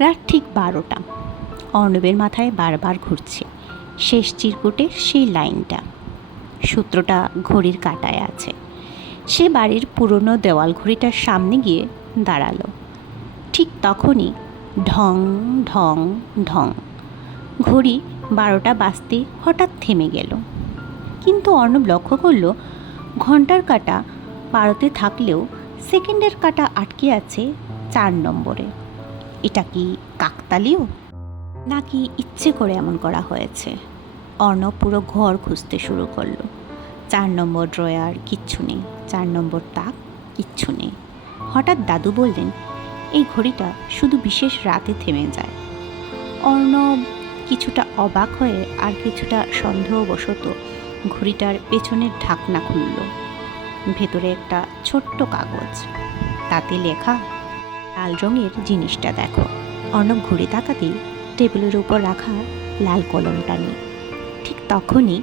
রাত ঠিক 12টা। অর্ণবের মাথায় বারবার ঘুরছে শেষ চিরকুটের সেই লাইনটা। সূত্রটা ঘড়ির কাঁটায় আছে। সে বাড়ির পুরনো দেওয়াল ঘড়িটার সামনে গিয়ে দাঁড়ালো। ঠিক তখনই ঢং ঢং ঢং ঘড়ি 12টা বাজতে হঠাৎ থেমে গেল। কিন্তু অর্ণব লক্ষ্য করল ঘন্টার কাঁটা 12তে থাকলেও সেকেন্ডের কাঁটা আটকে আছে 4 নম্বরে। এটা কি কাকতালীয়, নাকি ইচ্ছে করে এমন করা হয়েছে? অর্ণব পুরো ঘর খুঁজতে শুরু করলো। 4 নম্বর ড্রয়ার কিচ্ছু নেই, 4 নম্বর তাক কিচ্ছু নেই। হঠাৎ দাদু বললেন, এই ঘড়িটা শুধু বিশেষ রাতে থেমে যায়। অর্ণব কিছুটা অবাক হয়ে আর কিছুটা সন্দেহবশত ঘড়িটার পেছনের ঢাকনা খুলল। ভেতরে একটা ছোট্ট কাগজ, তাতে লেখা, লাল রঙের জিনিসটা দেখো। অর্ণব ঘুরে তাকাতেই টেবিলের উপর রাখা লাল কলমটা নেই। ঠিক তখনই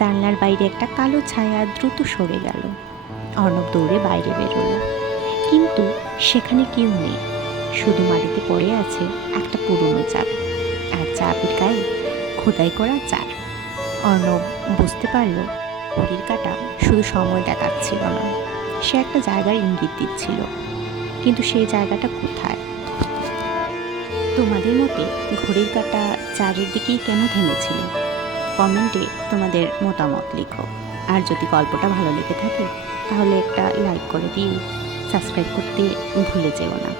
জানলার বাইরে একটা কালো ছায়া দ্রুত সরে গেল। অর্ণব দৌড়ে বাইরে বেরোল, কিন্তু সেখানে কেউ নেই। শুধু মাটিতে পড়ে আছে একটা পুরনো চাবি, আর চাবির গায়ে খোদাই করা 4। অর্ণব বুঝতে পারল ঘড়ির কাঁটা শুধু সময় দেখাচ্ছিল না, সে একটা জায়গার ইঙ্গিত দিচ্ছিল। কিন্তু সেই জায়গাটা কোথায়? তোমাদের মতে ঘড়ির কাঁটা 4-এর দিকেই কেন থেমেছিল? কমেন্টে তোমাদের মতামত লিখো। আর যদি গল্পটা ভালো লেগে থাকে তাহলে একটা লাইক করে দিয়ে সাবস্ক্রাইব করতে ভুলে যেও না।